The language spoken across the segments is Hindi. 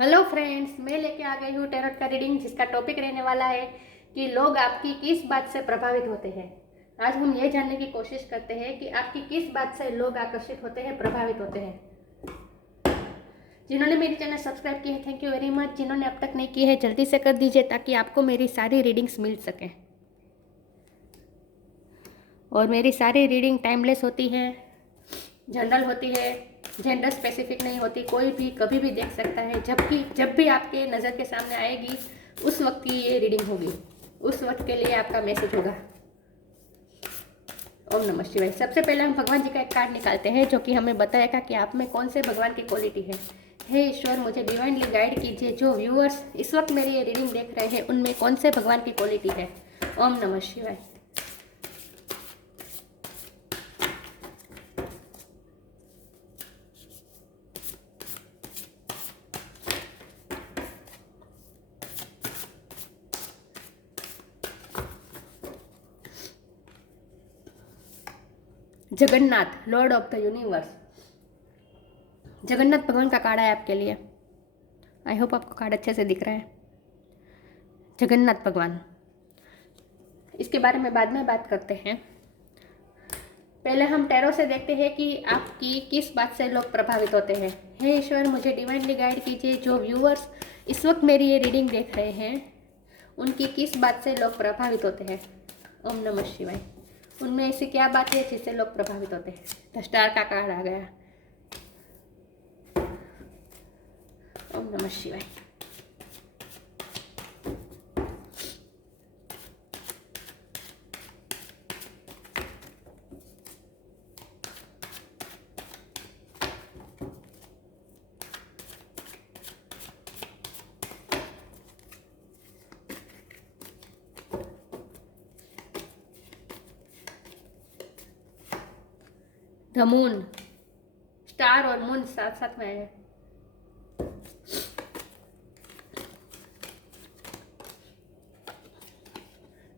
हेलो फ्रेंड्स, मैं लेके आ गई हूँ टैरोट का रीडिंग, जिसका टॉपिक रहने वाला है कि लोग आपकी किस बात से प्रभावित होते हैं। आज हम ये जानने की कोशिश करते हैं कि आपकी किस बात से लोग आकर्षित होते हैं, प्रभावित होते हैं। जिन्होंने मेरी चैनल सब्सक्राइब की है, थैंक यू वेरी मच। जिन्होंने अब तक नहीं की है, जल्दी से कर दीजिए ताकि आपको मेरी सारी रीडिंग्स मिल सकें। और मेरी सारी रीडिंग टाइमलेस होती है, जनरल होती है, जेंडर स्पेसिफिक नहीं होती। कोई भी कभी भी देख सकता है। जब भी आपके नज़र के सामने आएगी उस वक्त की ये रीडिंग होगी, उस वक्त के लिए आपका मैसेज होगा। ओम नमः शिवाय। सबसे पहले हम भगवान जी का एक कार्ड निकालते हैं जो कि हमें बताएगा कि आप में कौन से भगवान की क्वालिटी है। हे ईश्वर, मुझे डिवाइनली गाइड कीजिए। जो व्यूअर्स इस वक्त मेरी ये रीडिंग देख रहे हैं उनमें कौन से भगवान की क्वालिटी है। ओम नमः शिवाय। Jagannath, Lord of the universe. Jagannath भगवान का कार्ड है आपके लिए। आई होप आपको कार्ड अच्छे से दिख रहा है। जगन्नाथ भगवान, इसके बारे में बाद में बात करते हैं। पहले हम टैरो से देखते हैं कि आपकी किस बात से लोग प्रभावित होते हैं। हे ईश्वर, मुझे डिवाइनली गाइड कीजिए। जो व्यूअर्स इस वक्त मेरी ये रीडिंग देख रहे हैं उनकी किस बात से लोग प्रभावित होते हैं। ओम नमः शिवाय। उनमें ऐसी क्या बात है जिससे लोग प्रभावित होते हैं। द स्टार का कार्ड आ गया। ओम नमः शिवाय। द मून, स्टार और मून साथ साथ में है।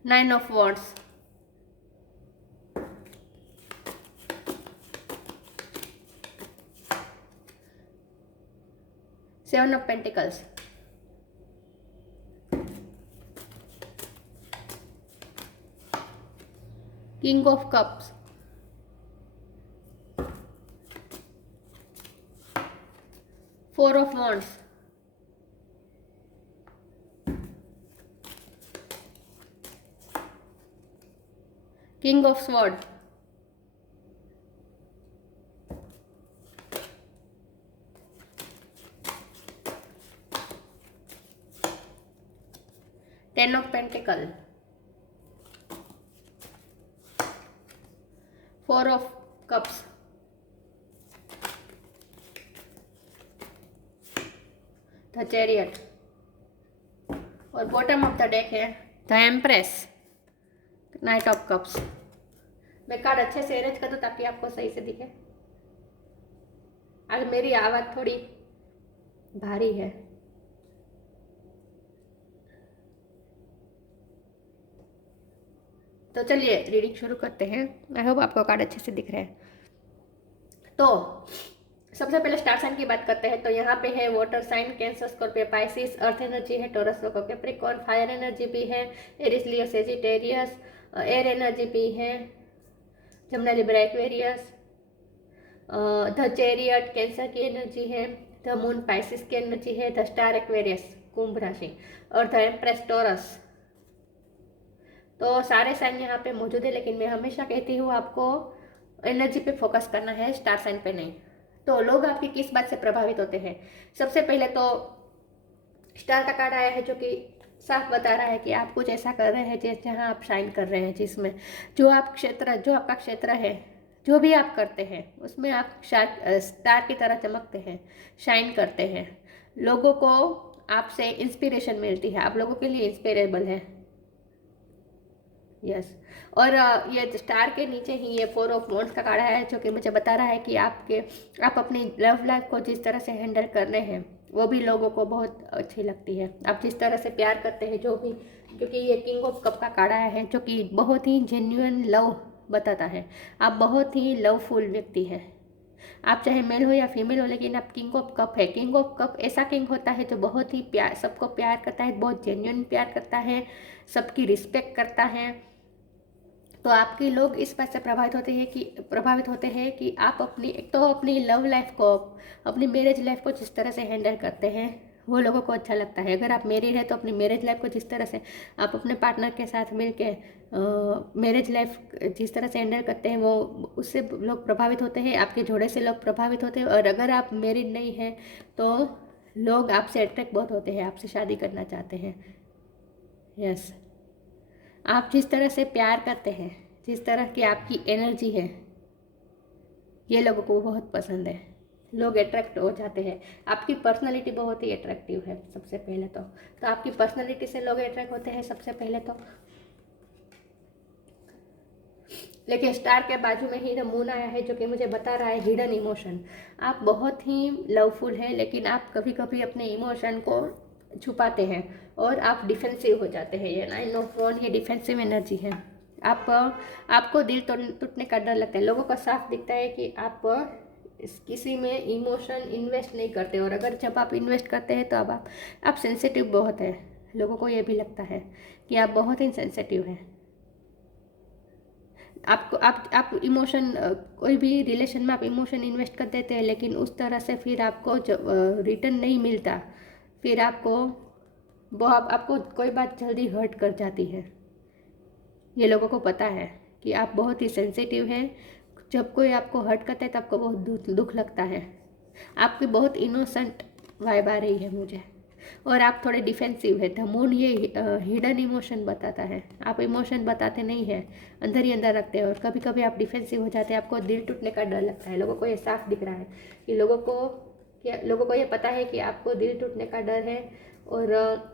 Nine of wands, seven of pentacles, king of cups, four of wands, king of sword, ten of pentacle, four of cups, the chariot और बॉटम ऑफ द डेक है the empress, night of cups. मैं कार्ड अच्छे से अरेंज कर दूं ताकि आपको सही से दिखे। आज मेरी आवाज़ थोड़ी भारी है। तो चलिए रीडिंग शुरू करते हैं। आई होप आपको कार्ड अच्छे से दिख रहे हैं। तो सबसे पहले स्टार साइन की बात करते हैं। तो यहाँ पे है water sign, Cancer, Scorpio, Pisces. Earth energy है Taurus, Virgo, Capricorn. Fire energy भी है Aries, Leo, Sagittarius. Air energy भी है Gemini, Libra, Aquarius. The chariot Cancer की एनर्जी है। द मून पाइसिस की एनर्जी है। द स्टार एक्वेरियस, कुंभ राशि। और द एम्प्रेस, टॉरस। तो सारे साइन यहाँ पे मौजूद है, लेकिन मैं हमेशा कहती हूँ आपको एनर्जी पे फोकस करना है, स्टार साइन पे नहीं। तो लोग आपकी किस बात से प्रभावित होते हैं। सबसे पहले तो स्टार का कार्ड आया है जो कि साफ बता रहा है कि आप कुछ ऐसा कर रहे हैं जहाँ आप शाइन कर रहे हैं, जिसमें जो आपका क्षेत्र है, जो भी आप करते हैं उसमें आप स्टार की तरह चमकते हैं, शाइन करते हैं। लोगों को आपसे इंस्पिरेशन मिलती है, आप लोगों के लिए इंस्पिरेबल है। यस। और ये स्टार के नीचे ही ये फोर ऑफ वॉन्ड्स का कार्ड है जो कि मुझे बता रहा है कि आप अपनी लव लाइफ को जिस तरह से हैंडल कर रहे हैं वो भी लोगों को बहुत अच्छी लगती है। आप जिस तरह से प्यार करते हैं, जो भी, क्योंकि ये किंग ऑफ कप का कार्ड आया है जो कि बहुत ही जेन्युइन लव बताता है। आप बहुत ही लवफुल व्यक्ति हैं। आप चाहे मेल हो या फीमेल हो, लेकिन आप किंग ऑफ कप है। किंग ऑफ कप ऐसा किंग होता है जो बहुत ही प्यार, सबको प्यार करता है, बहुत जेन्युइन प्यार करता है, सबकी रिस्पेक्ट करता है। तो आपके लोग इस बात से प्रभावित होते हैं कि आप अपनी, एक तो अपनी लव लाइफ को, अपनी मैरिज लाइफ को जिस तरह से हैंडल करते हैं वो लोगों को अच्छा लगता है। अगर आप मैरिड है तो अपनी मैरिज लाइफ को जिस तरह से आप अपने पार्टनर के साथ मिलके मैरिज लाइफ जिस तरह से हैंडल करते हैं, वो उससे लोग प्रभावित होते हैं, आपके जोड़े से लोग प्रभावित होते हैं। और अगर आप मैरिड नहीं हैं तो लोग आपसे अट्रैक्ट बहुत होते हैं, आपसे शादी करना चाहते हैं। यस, आप जिस तरह से प्यार करते हैं, जिस तरह की आपकी एनर्जी है, ये लोगों को बहुत पसंद है। लोग अट्रैक्ट हो जाते हैं। आपकी पर्सनालिटी बहुत ही अट्रैक्टिव है सबसे पहले तो आपकी पर्सनालिटी से लोग अट्रैक्ट होते हैं सबसे पहले तो। लेकिन स्टार के बाजू में ही द मून आया है, जो कि मुझे बता रहा है हिडन इमोशन। आप बहुत ही लवफुल हैं, लेकिन आप कभी कभी अपने इमोशन को छुपाते हैं और आप डिफेंसिव हो जाते हैं। ये 9 ऑफ वॉन्ड, ये डिफेंसिव एनर्जी है। आपको दिल टूटने का डर लगता है। लोगों को साफ दिखता है कि आप किसी में इमोशन इन्वेस्ट नहीं करते, और अगर जब आप इन्वेस्ट करते हैं तो अब आप सेंसिटिव बहुत है। लोगों को ये भी लगता है कि आप बहुत ही सेंसिटिव हैं। आपको आप इमोशन, कोई भी रिलेशन में आप इमोशन इन्वेस्ट कर देते हैं, लेकिन उस तरह से फिर आपको जब रिटर्न नहीं मिलता, फिर आपको कोई बात जल्दी हर्ट कर जाती है। ये लोगों को पता है कि आप बहुत ही सेंसिटिव हैं। जब कोई आपको हर्ट करता है तो आपको बहुत दुख लगता है। आपकी बहुत इनोसेंट वाइब आ रही है मुझे, और आप थोड़े डिफेंसिव है। द मून ये हिडन इमोशन बताता है। आप इमोशन बताते नहीं हैं, अंदर ही अंदर रखते हैं, और कभी कभी आप डिफेंसिव हो जाते हैं। आपको दिल टूटने का डर लगता है। लोगों को ये साफ दिख रहा है कि लोगों को ये पता है कि आपको दिल टूटने का डर है। और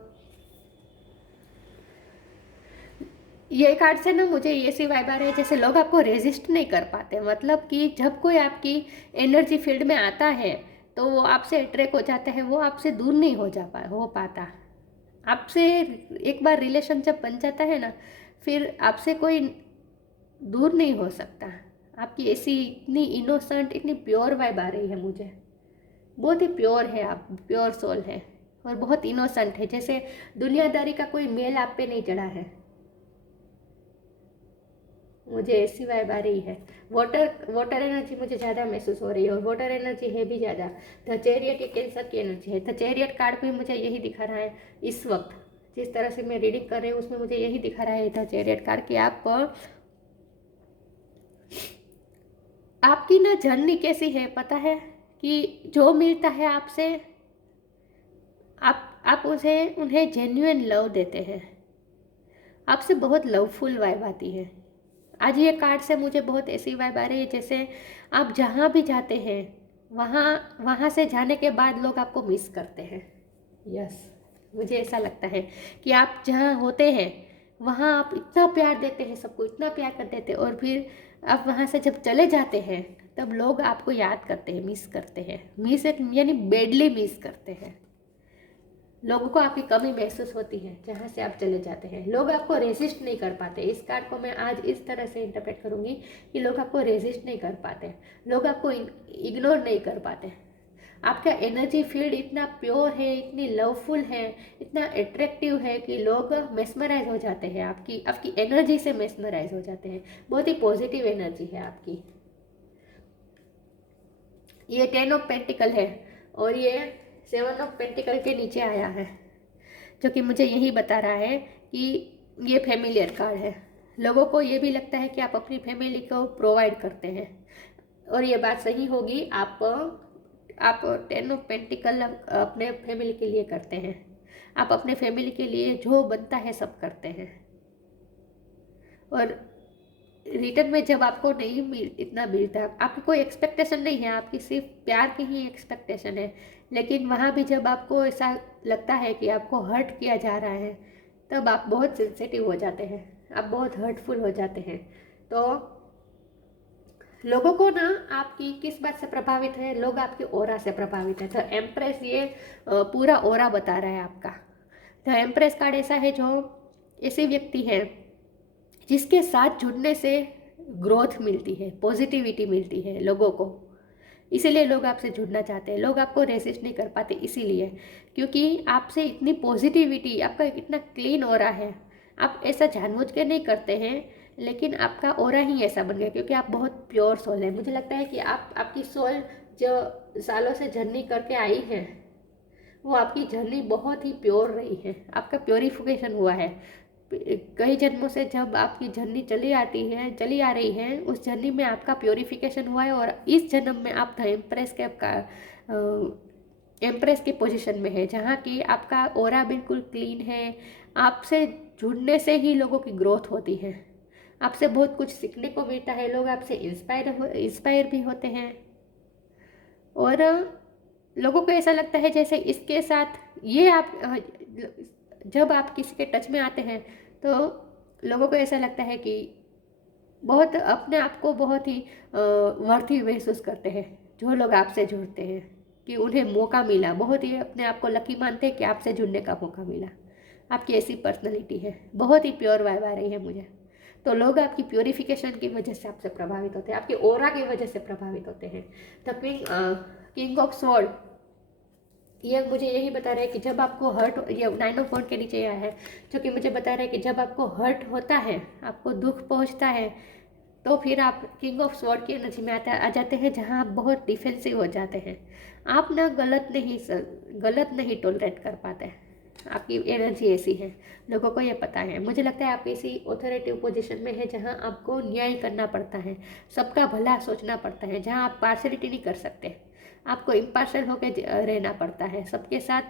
ये कार्ड से ना मुझे ये सी वाइब आ रही है जैसे लोग आपको रेजिस्ट नहीं कर पाते। मतलब कि जब कोई आपकी एनर्जी फील्ड में आता है तो वो आपसे अट्रैक्ट हो जाता है, वो आपसे दूर नहीं हो पाता। आपसे एक बार रिलेशन जब बन जाता है ना, फिर आपसे कोई दूर नहीं हो सकता। आपकी ऐसी इतनी इनोसेंट, इतनी प्योर वाइब आ रही है मुझे। बहुत ही प्योर है आप, प्योर सोल है, और बहुत इनोसेंट है। जैसे दुनियादारी का कोई मेल आप पे नहीं चढ़ा है। मुझे ऐसी वाइब आ रही है। वाटर एनर्जी मुझे ज़्यादा महसूस हो रही है, और वाटर एनर्जी है भी ज़्यादा। द चैरियट ये कैंसर की एनर्जी है। द चैरियट कार्ड भी मुझे यही दिखा रहा है इस वक्त, जिस तरह से मैं रीडिंग कर रही हूँ उसमें मुझे यही दिखा रहा है द चैरियट कार्ड कि आपकी ना जर्नी कैसी है पता है, कि जो मिलता है आपसे, आप उन्हें जेन्युइन लव देते हैं। आपसे बहुत लवफुल वाइब आती है। आज ये कार्ड से मुझे बहुत ऐसी वाइब आ रही है जैसे आप जहाँ भी जाते हैं, वहाँ से जाने के बाद लोग आपको मिस करते हैं। यस, मुझे ऐसा लगता है कि आप जहाँ होते हैं वहाँ आप इतना प्यार देते हैं, सबको इतना प्यार कर देते हैं, और फिर आप वहाँ से जब चले जाते हैं तब लोग आपको याद करते हैं, मिस करते हैं। मिस यानी बेडली मिस करते हैं। लोगों को आपकी कमी महसूस होती है जहाँ से आप चले जाते हैं। लोग आपको रेजिस्ट नहीं कर पाते। इस कार्ड को मैं आज इस तरह से इंटरप्रेट करूँगी कि लोग आपको रेजिस्ट नहीं कर पाते, लोग आपको इग्नोर नहीं कर पाते। आपका एनर्जी फील्ड इतना प्योर है, इतनी लवफुल है, इतना अट्रैक्टिव है कि लोग मेस्मराइज हो जाते हैं। आपकी एनर्जी से मेस्मराइज हो जाते हैं। बहुत ही पॉजिटिव एनर्जी है आपकी। ये 10 ऑफ पेंटिकल है, और ये 7 ऑफ पेंटिकल के नीचे आया है, जो कि मुझे यही बता रहा है कि ये फैमिलियर कार्ड है। लोगों को ये भी लगता है कि आप अपनी फैमिली को प्रोवाइड करते हैं, और ये बात सही होगी। आप 10 ऑफ पेंटिकल अपने फैमिली के लिए करते हैं। आप अपने फैमिली के लिए जो बनता है सब करते हैं, और रिटर्न में जब आपको नहीं इतना मिलता, आपकी कोई एक्सपेक्टेशन नहीं है, आपकी सिर्फ प्यार की ही एक्सपेक्टेशन है, लेकिन वहाँ भी जब आपको ऐसा लगता है कि आपको हर्ट किया जा रहा है, तब आप बहुत सेंसिटिव हो जाते हैं, आप बहुत हर्टफुल हो जाते हैं। तो लोगों को ना आपकी किस बात से प्रभावित है, लोग आपके ओरा से प्रभावित है। तो एम्प्रेस ये पूरा ओरा बता रहा है आपका। तो एम्प्रेस कार्ड ऐसा है जो ऐसी व्यक्ति है जिसके साथ जुड़ने से ग्रोथ मिलती है, पॉजिटिविटी मिलती है लोगों को। इसीलिए लोग आपसे जुड़ना चाहते हैं, लोग आपको रेसिस्ट नहीं कर पाते इसीलिए, क्योंकि आपसे इतनी पॉजिटिविटी, आपका इतना क्लीन ऑरा है। आप ऐसा जानबूझ के नहीं करते हैं, लेकिन आपका ऑरा ही ऐसा बन गया क्योंकि आप बहुत प्योर सोल है। मुझे लगता है कि आपकी सोल जो सालों से जर्नी करके आई है, वो आपकी जर्नी बहुत ही प्योर रही है, आपका प्योरीफिकेशन हुआ है। कई जन्मों से जब आपकी जर्नी चली आ रही है, उस जर्नी में आपका प्योरीफिकेशन हुआ है, और इस जन्म में आप द एम्प्रेस की पोजीशन में है, जहाँ की आपका ऑरा बिल्कुल क्लीन है। आपसे जुड़ने से ही लोगों की ग्रोथ होती है, आपसे बहुत कुछ सीखने को मिलता है, लोग आपसे इंस्पायर भी होते हैं। और लोगों को ऐसा लगता है जैसे इसके साथ ये आप जब आप किसी के टच में आते हैं तो लोगों को ऐसा लगता है कि बहुत अपने आप को बहुत ही वर्थी महसूस करते हैं जो लोग आपसे जुड़ते हैं, कि उन्हें मौका मिला, बहुत ही अपने आप को लकी मानते हैं कि आपसे जुड़ने का मौका मिला। आपकी ऐसी पर्सनैलिटी है, बहुत ही प्योर वाइब आ रही है मुझे। तो लोग आपकी प्योरीफिकेशन की वजह से आपसे प्रभावित होते हैं, आपके ऑरा की वजह से प्रभावित होते हैं। द किंग ऑफ स्वॉर्ड, ये मुझे यही बता रहा है कि जब आपको हर्ट, ये 9 ऑफ वॉन्ड के नीचे आया है, जो कि मुझे बता रहा है कि जब आपको हर्ट होता है, आपको दुख पहुंचता है, तो फिर आप किंग ऑफ स्वॉर्ड की एनर्जी में आ जाते हैं, जहां आप बहुत डिफेंसिव हो जाते हैं। आप ना गलत नहीं टॉलरेट कर पाते। आपकी एनर्जी ऐसी है, लोगों को ये पता है। मुझे लगता है आप ऐसी ऑथोरिटिव पोजीशन में है जहां आपको न्याय करना पड़ता है, सबका भला सोचना पड़ता है, जहां आप पार्शलिटी नहीं कर सकते, आपको इम्पार्शल होकर रहना पड़ता है, सबके साथ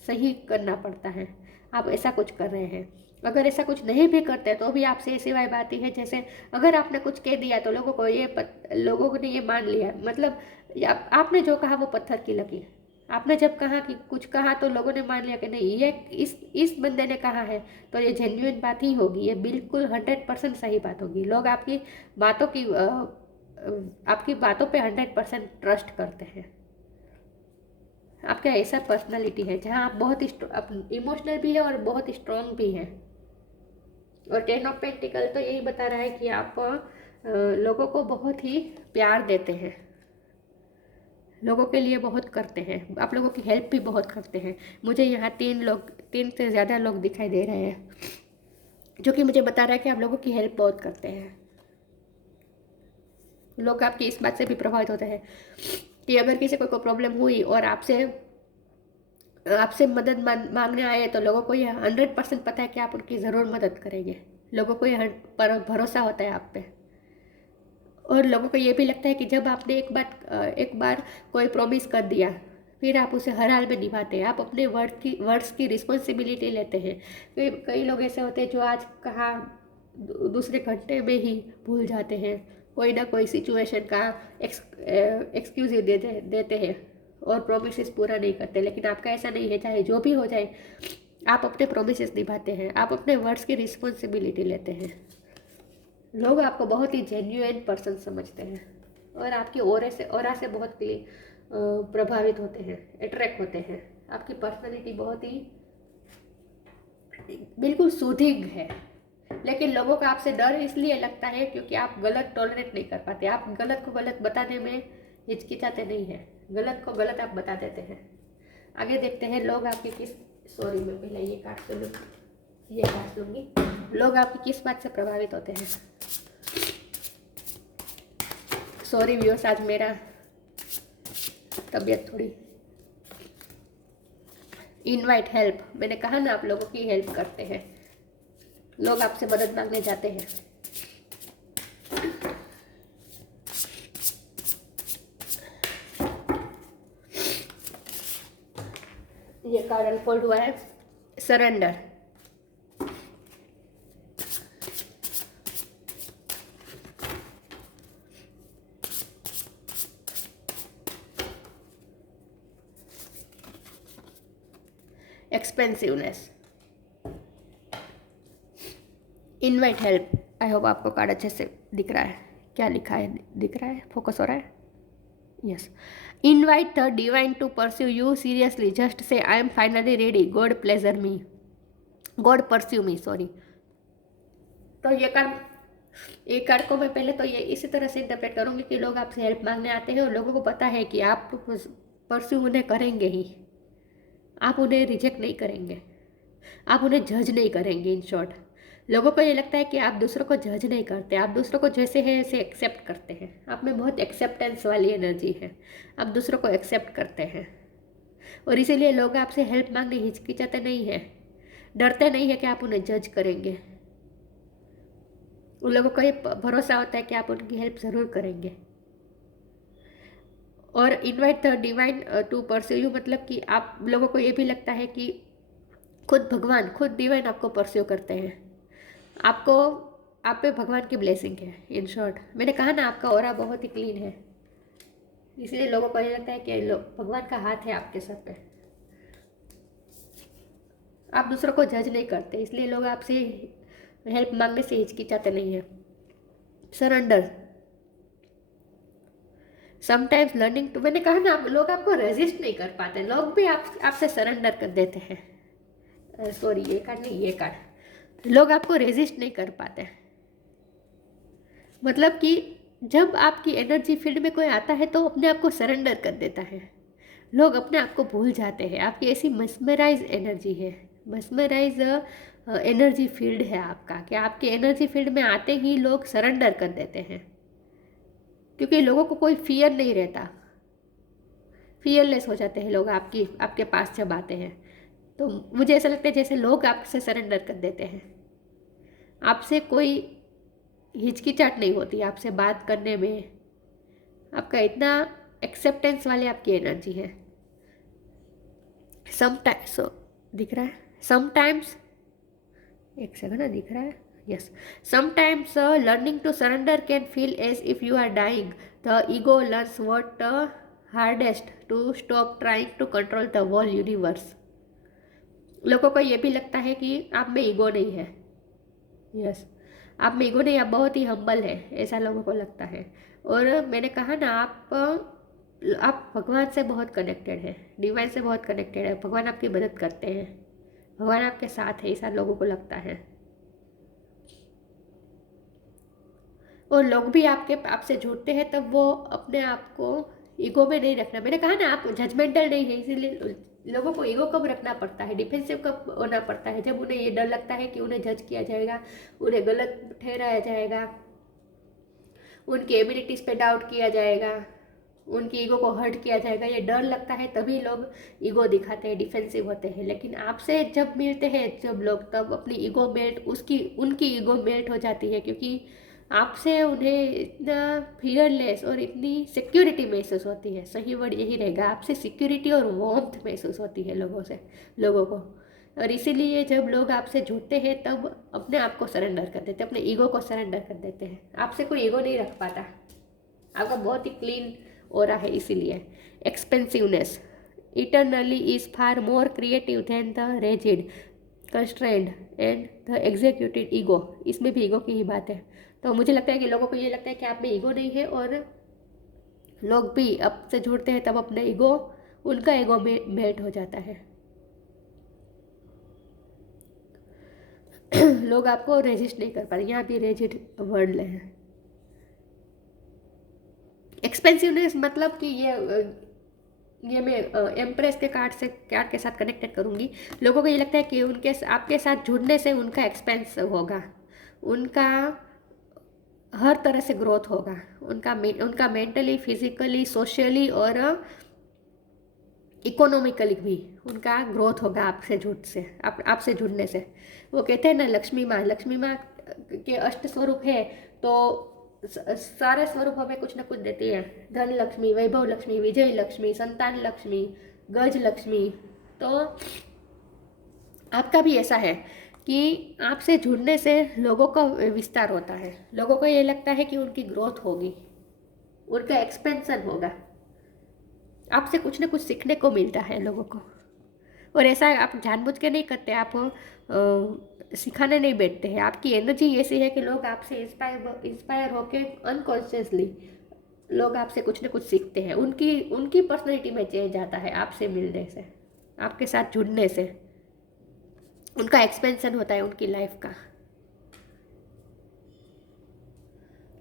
सही करना पड़ता है। आप ऐसा कुछ कर रहे हैं। अगर ऐसा कुछ नहीं भी करते तो भी आपसे ऐसी वाइब आती है जैसे अगर आपने कुछ कह दिया तो लोगों ने ये मान लिया, मतलब आपने जो कहा वो पत्थर की लकीर। आपने जब कहा कि कुछ कहा तो लोगों ने मान लिया कि नहीं, ये इस बंदे ने कहा है तो ये जेन्युइन बात ही होगी, ये बिल्कुल 100% सही बात होगी। लोग आपकी बातों पे 100% ट्रस्ट करते हैं। आपका ऐसा पर्सनालिटी है जहाँ आप बहुत इमोशनल भी है और बहुत स्ट्रॉन्ग भी हैं। और 10 ऑफ पेंटिकल तो यही बता रहा है कि आप लोगों को बहुत ही प्यार देते हैं, लोगों के लिए बहुत करते हैं, आप लोगों की हेल्प भी बहुत करते हैं। मुझे यहाँ 3 से ज़्यादा लोग दिखाई दे रहे हैं, जो कि मुझे बता रहा है कि आप लोगों की हेल्प बहुत करते हैं। लोग आपकी इस बात से भी प्रभावित होते हैं कि अगर किसी को कोई प्रॉब्लम हुई और आपसे मदद मांगने आए तो लोगों को ये 100% पता है कि आप उनकी ज़रूर मदद करेंगे। लोगों को ये भरोसा होता है आप पे। और लोगों को ये भी लगता है कि जब आपने एक बार कोई प्रॉमिस कर दिया, फिर आप उसे हर हाल में निभाते हैं, आप अपने वर्ड्स की रिस्पॉन्सिबिलिटी लेते हैं। कई लोग ऐसे होते हैं जो आज कहा दूसरे घंटे में ही भूल जाते हैं, कोई ना कोई सिचुएशन का एक्सक्यूज ही देते हैं और प्रोमिस पूरा नहीं करते। लेकिन आपका ऐसा नहीं है, चाहे जो भी हो जाए आप अपने प्रोमिस निभाते हैं, आप अपने वर्ड्स की रिस्पॉन्सिबिलिटी लेते हैं। लोग आपको बहुत ही जेन्युइन पर्सन समझते हैं और आपकी ऑरा से बहुत प्रभावित होते हैं, अट्रैक्ट होते हैं। आपकी पर्सनैलिटी बहुत ही बिल्कुल सूदिंग है, लेकिन लोगों को आपसे डर इसलिए लगता है क्योंकि आप गलत टॉलरेट नहीं कर पाते, आप गलत को गलत बताने में हिचकिचाते नहीं हैं, गलत को गलत आप बता देते हैं। आगे देखते हैं लोग आपकी मैं पहले ये काट लूँगी। लोग आपकी किस बात से प्रभावित होते हैं। सॉरी व्यूअर्स, आज मेरा तबीयत थोड़ी। इनवाइट हेल्प, मैंने कहा ना आप लोगों की हेल्प करते हैं, लोग आपसे मदद मांगने जाते हैं। ये कार्ड अनफोल्ड हुआ है, surrender. Expansiveness, invite help. I hope आपको कार्ड अच्छे से दिख रहा है, क्या लिखा है दिख रहा है, फोकस हो रहा है। Yes, invite the divine to pursue you seriously, just say I am finally ready, God pursue me, sorry. तो ये कार्ड एक कार्ड को मैं पहले तो ये इसी तरह से इंटरप्रेट करूँगी कि लोग आपसे हेल्प मांगने आते हैं और लोगों को पता है कि आप परस्यू उन्हें करेंगे ही, आप उन्हें रिजेक्ट नहीं करेंगे, आप उन्हें जज नहीं करेंगे। इन शॉर्ट, लोगों को ये लगता है कि आप दूसरों को जज नहीं करते, आप दूसरों को जैसे है ऐसे एक्सेप्ट करते हैं। आप में बहुत एक्सेप्टेंस वाली एनर्जी है, आप दूसरों को एक्सेप्ट करते हैं और इसीलिए लोग आपसे हेल्प मांगने हिचकिचाते नहीं हैं, डरते नहीं है कि आप उन्हें जज करेंगे। उन लोगों को ये भरोसा होता है कि आप उनकी हेल्प ज़रूर करेंगे। और invite the divine to pursue you, मतलब कि आप लोगों को ये भी लगता है कि खुद भगवान, खुद डिवाइन आपको परस्यू करते हैं। आपको, आप पे भगवान की ब्लेसिंग है। इन शॉर्ट, मैंने कहा ना आपका ऑरा बहुत ही क्लीन है, इसलिए लोगों को ये लगता है कि भगवान का हाथ है आपके सर पे। आप दूसरों को जज नहीं करते, इसलिए लोग आपसे हेल्प मांगने से हिचकिचाते नहीं हैं। सरेंडर, समटाइम्स लर्निंग टू, मैंने कहा ना लोग आपको रेजिस्ट नहीं कर पाते, लोग भी आपसे सरेंडर कर देते हैं। सॉरी, ये कार्ड नहीं, ये कार्ड, लोग आपको रेजिस्ट नहीं कर पाते। मतलब कि जब आपकी एनर्जी फील्ड में कोई आता है तो अपने आप को सरेंडर कर देता है, लोग अपने आप को भूल जाते हैं। आपकी ऐसी मस्मराइज एनर्जी है, मस्मराइज एनर्जी फील्ड है आपका, कि आपके एनर्जी फील्ड में आते ही लोग सरेंडर कर देते हैं, क्योंकि लोगों को कोई फियर नहीं रहता, फियरलेस हो जाते हैं लोग आपके पास जब आते हैं। तो मुझे ऐसा लगता है जैसे लोग आपसे सरेंडर कर देते हैं, आपसे कोई हिचकिचाहट नहीं होती आपसे बात करने में, आपका इतना एक्सेप्टेंस वाली आपकी एनर्जी है। समटाइम्स, दिख रहा है, समटाइम्स, एक सेकंड ना, दिख रहा है, yes, sometimes learning to surrender can feel as if you are dying, the ego learns what hardest to stop trying to control the whole universe. लोगों को ये भी लगता है कि आप में ईगो नहीं है, यस, आप में ईगो नहीं, आप बहुत ही हम्बल है, ऐसा लोगों को लगता है। और मैंने कहा ना आप भगवान से बहुत कनेक्टेड है, डिवाइन से बहुत कनेक्टेड है, भगवान आपकी मदद करते हैं, भगवान आपके साथ है, ऐसा लोगों को लगता है। और लोग भी आपसे जुड़ते हैं तब वो अपने आप को ईगो में नहीं रखना। मैंने कहा ना आप जजमेंटल नहीं है, इसीलिए लोगों को ईगो कब रखना पड़ता है, डिफेंसिव कब होना पड़ता है, जब उन्हें ये डर लगता है कि उन्हें जज किया जाएगा, उन्हें गलत ठहराया जाएगा, उनकी एबिलिटीज़ पे डाउट किया जाएगा, उनकी ईगो को हर्ट किया जाएगा, ये डर लगता है, तभी लोग ईगो दिखाते हैं, डिफेंसिव होते हैं। लेकिन आपसे जब मिलते हैं जब लोग, तब अपनी ईगो मेल्ट, उनकी ईगो मेल्ट हो जाती है, क्योंकि आपसे उन्हें इतना फियरलेस और इतनी सिक्योरिटी महसूस होती है, सही वर्ड यही रहेगा, आपसे सिक्योरिटी और वार्मथ महसूस होती है लोगों को। और इसीलिए जब लोग आपसे जुड़ते हैं तब अपने आप को सरेंडर कर देते हैं, अपने ईगो को सरेंडर कर देते हैं। आपसे कोई ईगो नहीं रख पाता, आपका बहुत ही क्लीन ओरा है। इसीलिए expansiveness, eternally is far more creative than the rigid constrained and the executed ego, इसमें भी ईगो की ही बात है। तो मुझे लगता है कि लोगों को ये लगता है कि आप में ईगो नहीं है, और लोग भी आपसे जुड़ते हैं तब अपने ईगो, उनका ईगो मेल्ट हो जाता है। लोग आपको रेजिस्ट नहीं कर पा रहे, यहाँ भी रेजिड वर्ड है। एक्सपेंसिवनेस मतलब कि ये मैं एम्प्रेस के कार्ड के साथ कनेक्टेड करूँगी। लोगों को ये लगता है कि आपके साथ जुड़ने से उनका एक्सपेंस होगा, उनका हर तरह से ग्रोथ होगा, उनका मेंटली, फिजिकली, सोशली और इकोनॉमिकली भी उनका ग्रोथ होगा आपसे जुड़ने से। वो कहते हैं ना लक्ष्मी माँ के अष्ट स्वरूप है, तो सारे स्वरूप हमें कुछ ना कुछ देती है, धन लक्ष्मी, वैभव लक्ष्मी, विजय लक्ष्मी, संतान लक्ष्मी, गज लक्ष्मी। तो आपका भी ऐसा है कि आपसे जुड़ने से लोगों का विस्तार होता है, लोगों को ये लगता है कि उनकी ग्रोथ होगी, उनका एक्सपेंशन होगा, आपसे कुछ ना कुछ सीखने को मिलता है लोगों को। और ऐसा आप जानबूझ के नहीं करते, आप सिखाने नहीं बैठते हैं, आपकी एनर्जी ऐसी है कि लोग आपसे इंस्पायर होके अनकॉन्शियसली लोग आपसे कुछ ना कुछ सीखते हैं, उनकी पर्सनैलिटी में चेंज आता है आपसे मिलने से, आपके साथ जुड़ने से उनका एक्सपेंशन होता है उनकी लाइफ का।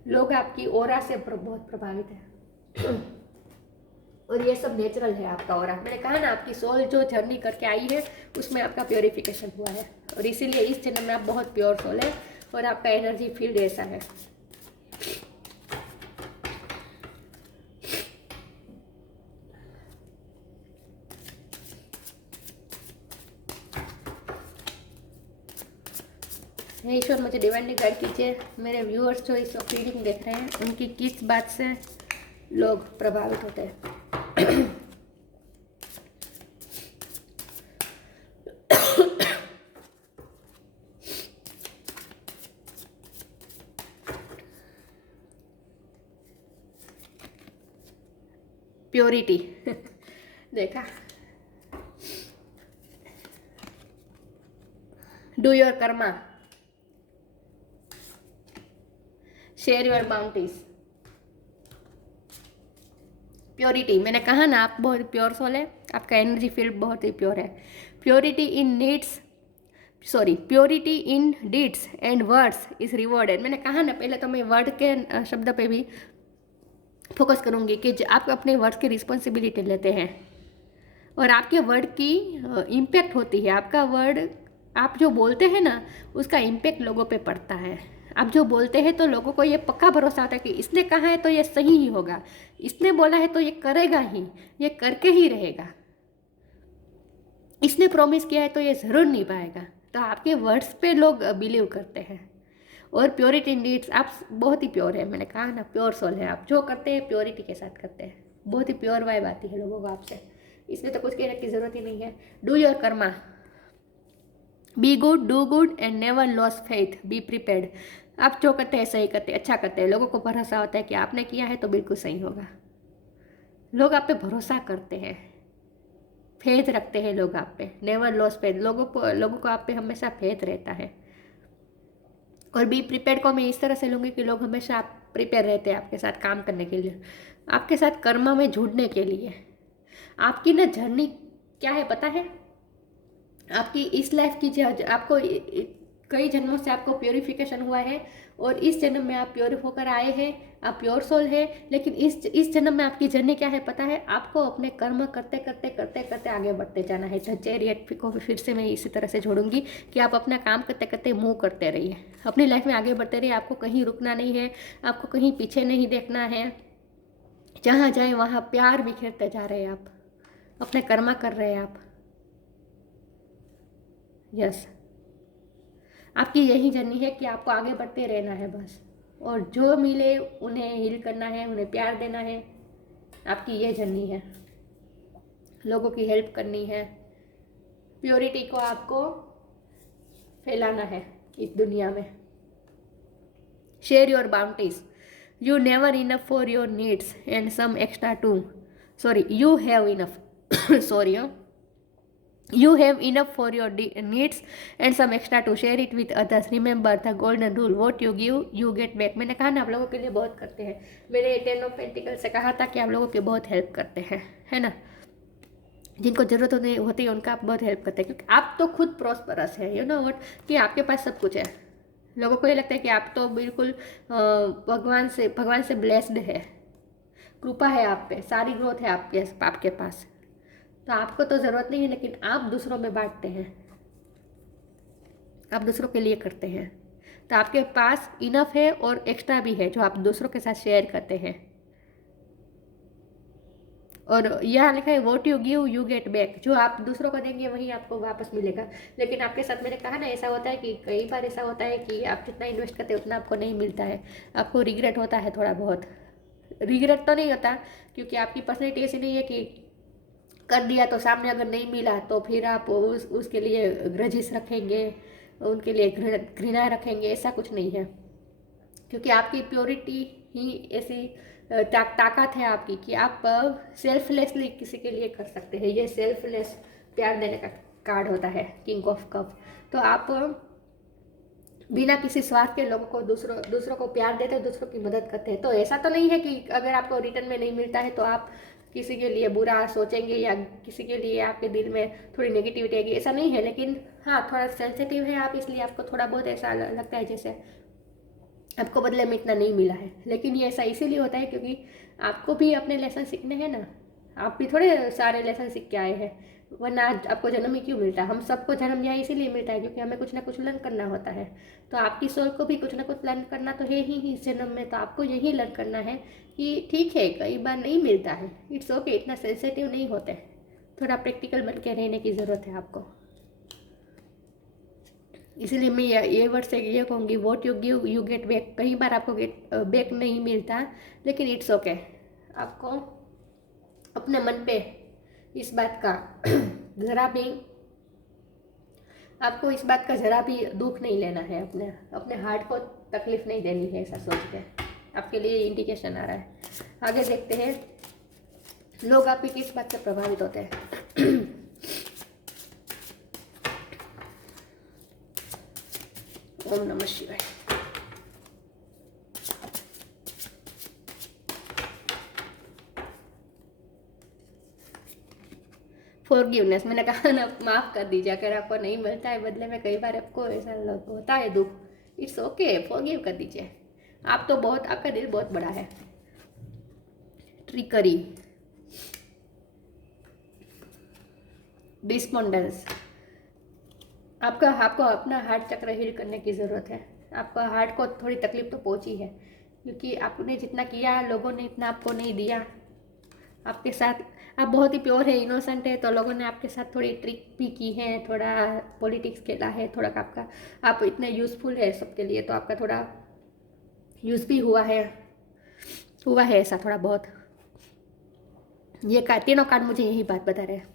लोग आपकी ऑरा से बहुत प्रभावित है और ये सब नेचुरल है आपका ऑरा। मैंने कहा ना, आपकी सोल जो जर्नी करके आई है उसमें आपका प्योरिफिकेशन हुआ है और इसीलिए इस जन्म में आप बहुत प्योर सोल है और आपका एनर्जी फील्ड ऐसा है। हे ईश्वर, मुझे डिवाइनली गाइड कीजिए, मेरे व्यूअर्स जो इस रीडिंग देख रहे हैं उनकी किस बात से लोग प्रभावित होते हैं। प्योरिटी देखा, do your Karma, share your bounties, purity. मैंने कहा ना, आप बहुत प्योर सोल है, आपका एनर्जी फील्ड बहुत ही प्योर है। Purity in needs, sorry, purity in deeds and words is rewarded. मैंने कहा ना, पहले तो मैं वर्ड के शब्द पे भी फोकस करूंगी कि आप अपने वर्ड्स की रिस्पॉन्सिबिलिटी लेते हैं और आपके वर्ड की इम्पैक्ट होती है। आपका वर्ड, आप जो बोलते हैं ना, उसका इम्पैक्ट लोगों पे पड़ता है। आप जो बोलते हैं तो लोगों को ये पक्का भरोसा आता है कि इसने कहा है तो ये सही ही होगा, इसने बोला है तो ये करेगा ही, ये करके ही रहेगा, इसने प्रॉमिस किया है तो ये ज़रूर निभाएगा। तो आपके वर्ड्स पे लोग बिलीव करते हैं। और प्योरिटी इन डीड्स, आप बहुत ही प्योर है। मैंने कहा ना, प्योर सोल है आप, जो करते हैं प्योरिटी के साथ करते हैं। बहुत ही प्योर वाइब आती है लोगों को आपसे, इसमें तो कुछ कहने की ज़रूरत ही नहीं है। Do your Karma, be good, do good and never loss faith, be prepared. आप जो करते हैं सही करते हैं, अच्छा करते हैं, लोगों को भरोसा होता है कि आपने किया है तो बिल्कुल सही होगा। लोग आप पे भरोसा करते हैं, फेथ रखते हैं लोग आप पे, नेवर लॉस फेथ। लोगों को आप पे हमेशा फेथ रहता है। और बी प्रिपेयर को मैं इस तरह से लूँगी कि लोग हमेशा आप प्रिपेयर रहते हैं आपके साथ काम करने के लिए, आपके साथ कर्मा में जुड़ने के लिए। आपकी ना जर्नी क्या है पता है? आपकी इस लाइफ की आपको कई जन्मों से आपको प्योरिफिकेशन हुआ है और इस जन्म में आप प्योर होकर आए हैं, आप प्योर सोल है। लेकिन इस जन्म में आपकी जर्नी क्या है पता है? आपको अपने कर्म करते करते करते करते आगे बढ़ते जाना है। चैरियट को फिर से मैं इसी तरह से जोड़ूंगी कि आप अपना काम करते करते मूव करते रहिए, अपनी लाइफ में आगे बढ़ते रहिए। आपको कहीं रुकना नहीं है, आपको कहीं पीछे नहीं देखना है। जहाँ जाए वहाँ प्यार बिखेरते जा रहे हैं आप, अपने कर्मा कर रहे हैं आप। यस, आपकी यही जर्नी है कि आपको आगे बढ़ते रहना है बस। और जो मिले उन्हें हील करना है, उन्हें प्यार देना है। आपकी ये जर्नी है, लोगों की हेल्प करनी है, प्योरिटी को आपको फैलाना है इस दुनिया में। Share your bounties, you never enough for your needs and some extra to, sorry, you have enough, sorry, you have enough for your needs and some extra to share it with others. Remember the golden rule, what you give you get back. मैंने कहा ना, आप लोगों के लिए बहुत करते हैं। मैंने 10 ऑफ पेंटिकल से कहा था कि आप लोगों की बहुत हेल्प करते हैं, है ना। जिनको ज़रूरत नहीं होती है उनका आप बहुत हेल्प करते हैं, क्योंकि आप तो खुद प्रॉस्परस है, यू नो व्हाट, कि आपके पास सब कुछ है। लोगों को ये लगता है कि आप तो बिल्कुल भगवान से ब्लेस्ड है, कृपा है आप पे, सारी ग्रोथ है आपके पास। तो आपको तो ज़रूरत नहीं है, लेकिन आप दूसरों में बांटते हैं, आप दूसरों के लिए करते हैं। तो आपके पास इनफ है और एक्स्ट्रा भी है जो आप दूसरों के साथ शेयर करते हैं। और यहाँ लिखा है what you give you get back, जो आप दूसरों को देंगे वही आपको वापस मिलेगा। लेकिन आपके साथ मैंने कहा ना, ऐसा होता है कि कई बार ऐसा होता है कि आप जितना इन्वेस्ट करते हैं उतना आपको नहीं मिलता है, आपको रिग्रेट होता है थोड़ा बहुत। रिग्रेट तो नहीं होता, क्योंकि आपकी पर्सनैलिटी ऐसी नहीं है कि कर दिया तो सामने अगर नहीं मिला तो फिर आप उसके लिए ग्रजेस रखेंगे, उनके लिए घृणा रखेंगे, ऐसा कुछ नहीं है। क्योंकि आपकी प्योरिटी ही ऐसी ताकत है आपकी कि आप सेल्फलेसली किसी के लिए कर सकते हैं। ये सेल्फलेस प्यार देने का कार्ड होता है, किंग ऑफ कप। तो आप बिना किसी स्वार्थ के लोगों को दूसरों को प्यार देते हैं, दूसरों की मदद करते हैं। तो ऐसा तो नहीं है कि अगर आपको रिटर्न में नहीं मिलता है तो आप किसी के लिए बुरा सोचेंगे या किसी के लिए आपके दिल में थोड़ी नेगेटिविटी आएगी, ऐसा नहीं है। लेकिन हाँ, थोड़ा सेंसिटिव है आप, इसलिए आपको थोड़ा बहुत ऐसा लगता है जैसे आपको बदले में इतना नहीं मिला है। लेकिन ये ऐसा इसीलिए होता है क्योंकि आपको भी अपने लेसन सीखने हैं ना, आप भी थोड़े सारे लेसन सीख के आए हैं, वरना आज आपको जन्म ही क्यों मिलता है। हम सबको जन्म यहाँ इसीलिए मिलता है क्योंकि हमें कुछ ना कुछ लर्न करना होता है। तो आपकी सोल को भी कुछ ना कुछ लर्न करना तो है ही इस जन्म में। तो आपको यही लर्न करना है कि ठीक है कई बार नहीं मिलता है, इट्स ओके, इतना सेंसिटिव नहीं होते, थोड़ा प्रैक्टिकल बन के रहने की ज़रूरत है आपको। इसलिए मैं ये वर्ड से ये कहूँगी, what you give you get back. कई बार आपको गेट बैक नहीं मिलता, लेकिन इट्स ओके। आपको अपने मन पे इस बात का ज़रा भी, आपको इस बात का ज़रा भी दुख नहीं लेना है, अपने अपने हार्ट को तकलीफ नहीं देनी है, ऐसा सोच के। आपके लिए इंडिकेशन आ रहा है। आगे देखते हैं लोग आपकी किस बात से प्रभावित होते हैं। ओम नमः शिवाय। फॉरगिवनेस, मैंने कहा ना माफ़ कर दीजिए अगर आपको नहीं मिलता है बदले में, कई बार आपको ऐसा होता है दुख, इट्स ओके, फॉरगिव कर दीजिए। आप तो बहुत, आपका दिल बहुत बड़ा है। ट्रिकरी, डिस्पोंडेंस, आपको अपना हार्ट चक्र हील करने की ज़रूरत है। आपका हार्ट को थोड़ी तकलीफ तो पहुंची है क्योंकि आपने जितना किया लोगों ने इतना आपको नहीं दिया। आपके साथ आप बहुत ही प्योर है, इनोसेंट है, तो लोगों ने आपके साथ थोड़ी ट्रिक भी की है, थोड़ा पॉलिटिक्स खेला है, थोड़ा आपका, आप इतने यूज़फुल है सबके लिए, तो आपका थोड़ा यूज़ भी हुआ है ऐसा थोड़ा बहुत। ये तीनों कार्ड मुझे यही बात बता रहे हैं।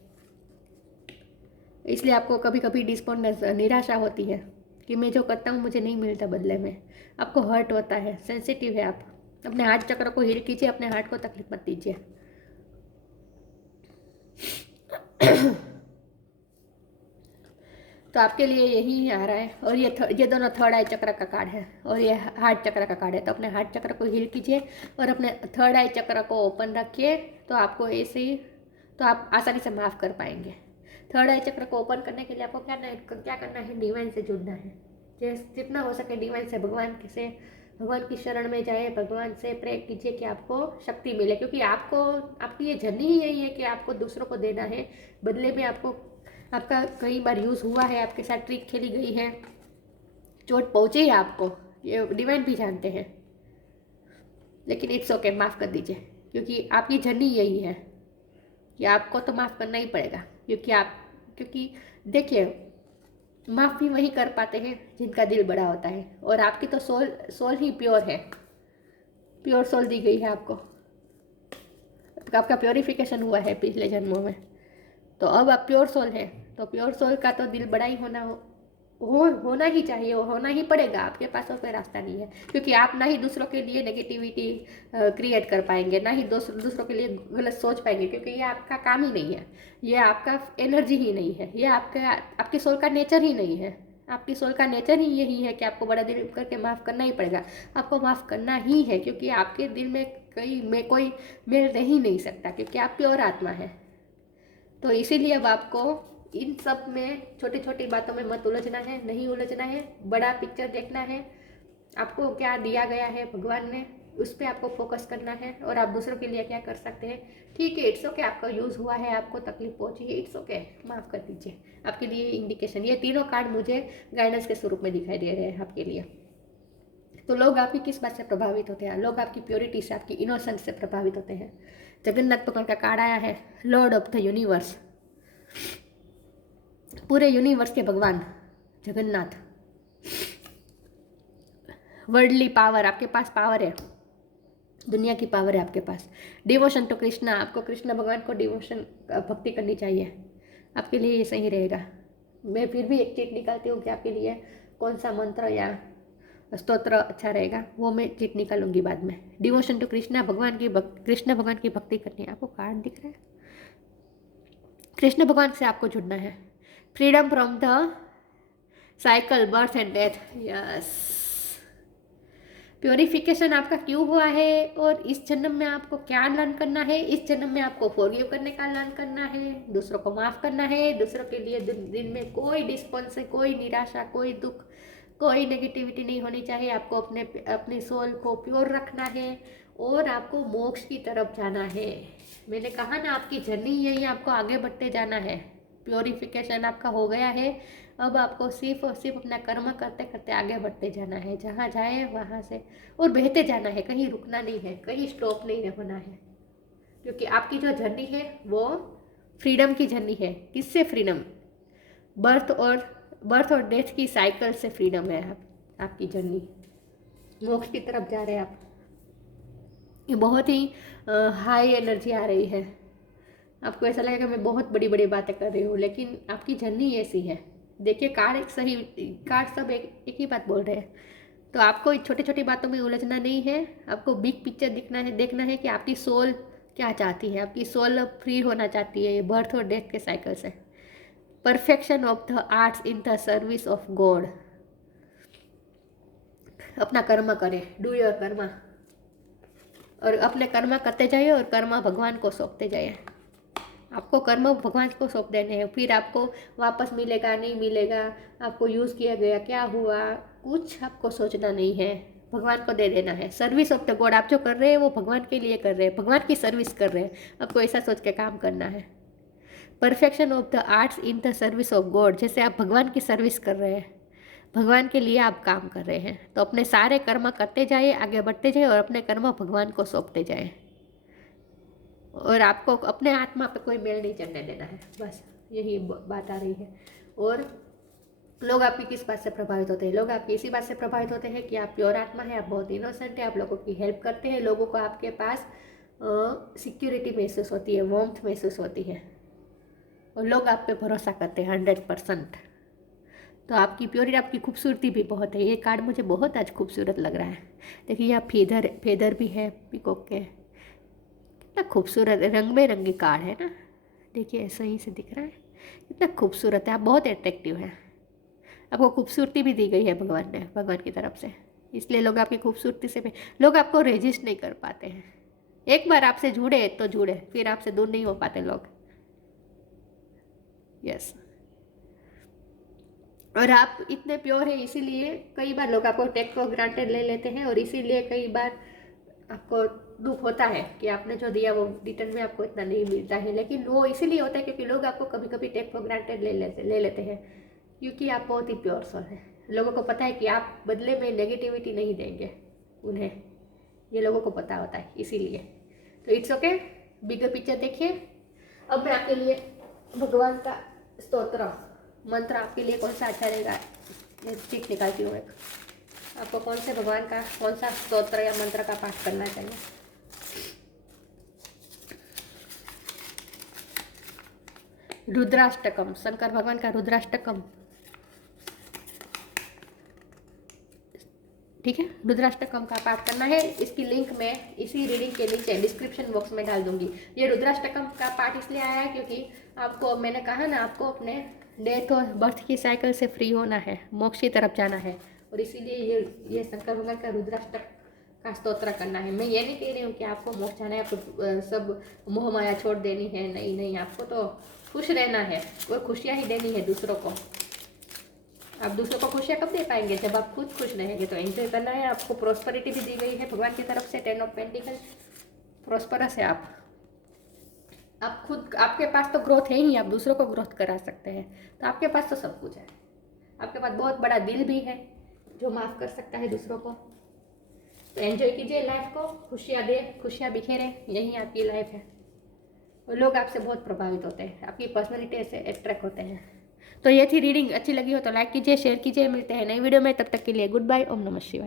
इसलिए आपको कभी कभी डिस्पोंडेंस, निराशा होती है कि मैं जो करता हूँ मुझे नहीं मिलता बदले में। आपको हर्ट होता है, सेंसिटिव है आप। अपने हार्ट चक्र को हील कीजिए, अपने हार्ट को तकलीफ मत दीजिए। तो आपके लिए यही आ रहा है। और ये दोनों थर्ड आई चक्र का कार्ड है और ये हार्ट चक्र का कार्ड है। तो अपने हार्ट चक्र को हील कीजिए और अपने थर्ड आई चक्र को ओपन रखिए, तो आपको ऐसे ही, तो आप आसानी से माफ़ कर पाएंगे। थर्ड आई चक्र को ओपन करने के लिए आपको क्या करना है, डिवाइन से जुड़ना है। जितना हो सके डिवाइन से, भगवान की शरण में जाए, भगवान से प्रे कीजिए कि आपको शक्ति मिले, क्योंकि आपकी ये जर्नी ही यही है कि आपको दूसरों को देना है। बदले में आपका कई बार यूज़ हुआ है, आपके साथ ट्रिक खेली गई है, चोट पहुंची है आपको, ये डिवाइन भी जानते हैं। लेकिन इट्स ओके, माफ़ कर दीजिए, क्योंकि आपकी जर्नी यही है कि आपको तो माफ़ करना ही पड़ेगा। क्योंकि देखिए, माफ़ भी वही कर पाते हैं जिनका दिल बड़ा होता है, और आपकी तो सोल ही प्योर है, प्योर सोल दी गई है आपको। आपका प्योरिफिकेशन हुआ है पिछले जन्मों में, तो अब आप प्योर सोल है, तो प्योर सोल का तो दिल बड़ा ही होना ही चाहिए, और होना ही पड़ेगा। आपके पास और कोई रास्ता नहीं है, क्योंकि आप ना ही दूसरों के लिए नेगेटिविटी क्रिएट कर पाएंगे, ना ही दूसरों के लिए गलत सोच पाएंगे, क्योंकि ये आपका काम ही नहीं है, ये आपका एनर्जी ही नहीं है, ये आपकी सोल का नेचर ही नहीं है। आपकी सोल का नेचर ही यही है कि आपको बड़ा दिल करके माफ़ करना ही पड़ेगा। आपको माफ़ करना ही है, क्योंकि आपके दिल में कोई मेल रह ही नहीं सकता, क्योंकि आप प्योर आत्मा है। तो इसीलिए अब आपको इन सब में छोटी छोटी बातों में मत उलझना है, नहीं उलझना है, बड़ा पिक्चर देखना है। आपको क्या दिया गया है भगवान ने, उस पर आपको फोकस करना है, और आप दूसरों के लिए क्या कर सकते हैं। ठीक है, इट्स ओके, आपका यूज़ हुआ है, आपको तकलीफ पहुंची है, इट्स ओके, माफ़ कर दीजिए। आपके लिए इंडिकेशन, ये तीनों कार्ड मुझे गाइडेंस के स्वरूप में दिखाई दे रहे हैं आपके लिए। तो लोग आपकी किस बात से प्रभावित होते हैं, लोग आपकी प्योरिटी से, आपकी इनोसेंस से प्रभावित होते हैं। जगन्नाथ भगवान का कार्ड आया है, लॉर्ड ऑफ द यूनिवर्स, पूरे यूनिवर्स के भगवान जगन्नाथ। वर्ल्डली पावर, आपके पास पावर है, दुनिया की पावर है आपके पास। डिवोशन टू कृष्णा, आपको कृष्ण भगवान को डिवोशन, भक्ति करनी चाहिए, आपके लिए ये सही रहेगा। मैं फिर भी एक चीट निकालती हूँ कि आपके लिए कौन सा मंत्र या स्तोत्र अच्छा रहेगा, वो मैं चीट निकालूंगी बाद में। डिवोशन टू कृष्णा, कृष्ण भगवान की भक्ति करनी है। आपको कार्ड दिख रहा है, कृष्ण भगवान से आपको जुड़ना है। Freedom from the cycle, birth and death, yes. Purification आपका क्यों हुआ है, और इस जन्म में आपको क्या लर्न करना है। इस जन्म में आपको फॉरगिव करने का लर्न करना है, दूसरों को माफ़ करना है, दूसरों के लिए दिल में कोई डिस्पॉन्स, कोई निराशा, कोई दुख, कोई नेगेटिविटी नहीं होनी चाहिए। आपको अपनी सोल को प्योर रखना है और आपको मोक्ष की तरफ जाना है। मैंने कहा ना, आपकी जर्नी यही, आपको आगे बढ़ते जाना है। प्योरिफिकेशन आपका हो गया है, अब आपको सिर्फ और सिर्फ अपना कर्म करते करते आगे बढ़ते जाना है। जहाँ जाए वहाँ से और बहते जाना है, कहीं रुकना नहीं है, कहीं स्टॉप नहीं होना है। क्योंकि आपकी जो जर्नी है वो फ्रीडम की जर्नी है। किससे फ्रीडम? बर्थ और डेथ की साइकिल से फ्रीडम है। आपकी जर्नी मोक्ष की तरफ जा रहे हैं आप। ये बहुत ही हाई एनर्जी आ रही है। आपको ऐसा लगेगा मैं बहुत बड़ी बड़ी बातें कर रही हूँ, लेकिन आपकी जर्नी ऐसी है। देखिए, कार्ड सब एक ही बात बोल रहे हैं। तो आपको छोटी छोटी बातों में उलझना नहीं है, आपको बिग पिक्चर देखना है कि आपकी सोल क्या चाहती है। आपकी सोल फ्री होना चाहती है बर्थ और डेथ के साइकिल से। Perfection of the arts in the service of God. अपना कर्म करें, डू योर कर्मा, और अपने कर्म करते जाइए और कर्म भगवान को सौंपते जाइए। आपको कर्म भगवान को सौंप देने हैं, फिर आपको वापस मिलेगा नहीं मिलेगा, आपको यूज़ किया गया क्या हुआ, कुछ आपको सोचना नहीं है, भगवान को दे देना है। सर्विस ऑफ द गॉड, आप जो कर रहे हैं वो भगवान के लिए कर रहे हैं, भगवान की सर्विस कर रहे हैं। आपको ऐसा सोच के काम करना है। Perfection of the arts in the service of God, जैसे आप भगवान की सर्विस कर रहे हैं, भगवान के लिए आप काम कर रहे हैं। तो अपने सारे कर्म करते जाइए, आगे बढ़ते जाइए और अपने कर्म भगवान को सौंपते जाए। और आपको अपने आत्मा पे कोई मेल नहीं चढ़ने देना है, बस यही बात आ रही है। और लोग आपकी किस बात से प्रभावित होते हैं? लोग आपकी इसी बात से प्रभावित होते हैं कि आप प्योर आत्मा है, आप बहुत इनोसेंट है, आप लोगों की हेल्प करते हैं, लोगों को आपके पास सिक्योरिटी महसूस होती है, वार्मथ महसूस होती है, और लोग आप पे भरोसा करते हैं 100%। तो आपकी प्योरिटी, आपकी खूबसूरती भी बहुत है। ये कार्ड मुझे बहुत आज खूबसूरत लग रहा है। देखिए, यहाँ फेदर भी है पीकॉक के, कितना खूबसूरत रंग में रंगी कार्ड है ना। देखिए, सही से दिख रहा है, कितना खूबसूरत है। आप बहुत अट्रैक्टिव है, आपको खूबसूरती भी दी गई है भगवान की तरफ से। इसलिए लोग आपकी खूबसूरती से लोग आपको रेजिस्ट नहीं कर पाते हैं। एक बार आपसे जुड़े तो जुड़े, फिर आपसे दूर नहीं हो पाते लोग। यस, और आप इतने प्योर हैं, इसीलिए कई बार लोग आपको टेक फॉर ग्रांटेड ले लेते हैं, और इसीलिए कई बार आपको दुख होता है कि आपने जो दिया वो रिटर्न में आपको इतना नहीं मिलता है। लेकिन वो इसीलिए होता है क्योंकि लोग आपको कभी कभी टेक फॉर ग्रांटेड ले लेते हैं, क्योंकि आप बहुत ही प्योर सोल हैं। लोगों को पता है कि आप बदले में नेगेटिविटी नहीं देंगे उन्हें, ये लोगों को पता होता है, इसीलिए। तो इट्स ओके, बिगर पिक्चर देखिए। अब मैं आपके लिए भगवान का स्तोत्र मंत्र आपके लिए कौन सा अच्छा रहेगा, ठीक निकालती हूँ एक। आपको कौन से भगवान का कौन सा स्तोत्र या मंत्र का पाठ करना चाहिए? रुद्राष्टकम, शंकर भगवान का रुद्राष्टकम, ठीक है। रुद्राष्टकम का पाठ करना है। इसकी लिंक मैं इसी रीडिंग के नीचे डिस्क्रिप्शन बॉक्स में डाल दूंगी। ये रुद्राष्टकम का पाठ इसलिए आया है क्योंकि आपको, मैंने कहा ना, आपको अपने डेथ और बर्थ की साइकिल से फ्री होना है, मोक्ष की तरफ जाना है, और इसीलिए ये शंकर भगवान का रुद्राष्टक का स्तोत्र करना है। मैं ये नहीं कह रही हूँ कि आपको मोक्ष जाना है, आपको सब मोह माया छोड़ देनी है, नहीं नहीं, आपको तो खुश रहना है और खुशियाँ ही देनी है दूसरों को। आप दूसरों को खुशियाँ कब दे पाएंगे? जब आप खुद खुश रहेंगे। तो एंजॉय करना है। आपको प्रॉस्पेरिटी भी दी गई है भगवान की तरफ से, 10 ऑफ पेंटिकल, प्रॉस्परस है आप खुद, आपके पास तो ग्रोथ है ही, आप दूसरों को ग्रोथ करा सकते हैं। तो आपके पास तो सब कुछ है, आपके पास बहुत बड़ा दिल भी है जो माफ़ कर सकता है दूसरों को। तो एंजॉय कीजिए लाइफ को, खुशियाँ दे, खुशियाँ बिखेरे, यही आपकी लाइफ है। और लोग आपसे बहुत प्रभावित होते हैं, आपकी पर्सनैलिटी से अट्रैक्ट होते हैं। तो ये थी रीडिंग। अच्छी लगी हो तो लाइक कीजिए, शेयर कीजिए। मिलते हैं नई वीडियो में, तब तक के लिए गुड बाय। ओम नमः शिवाय।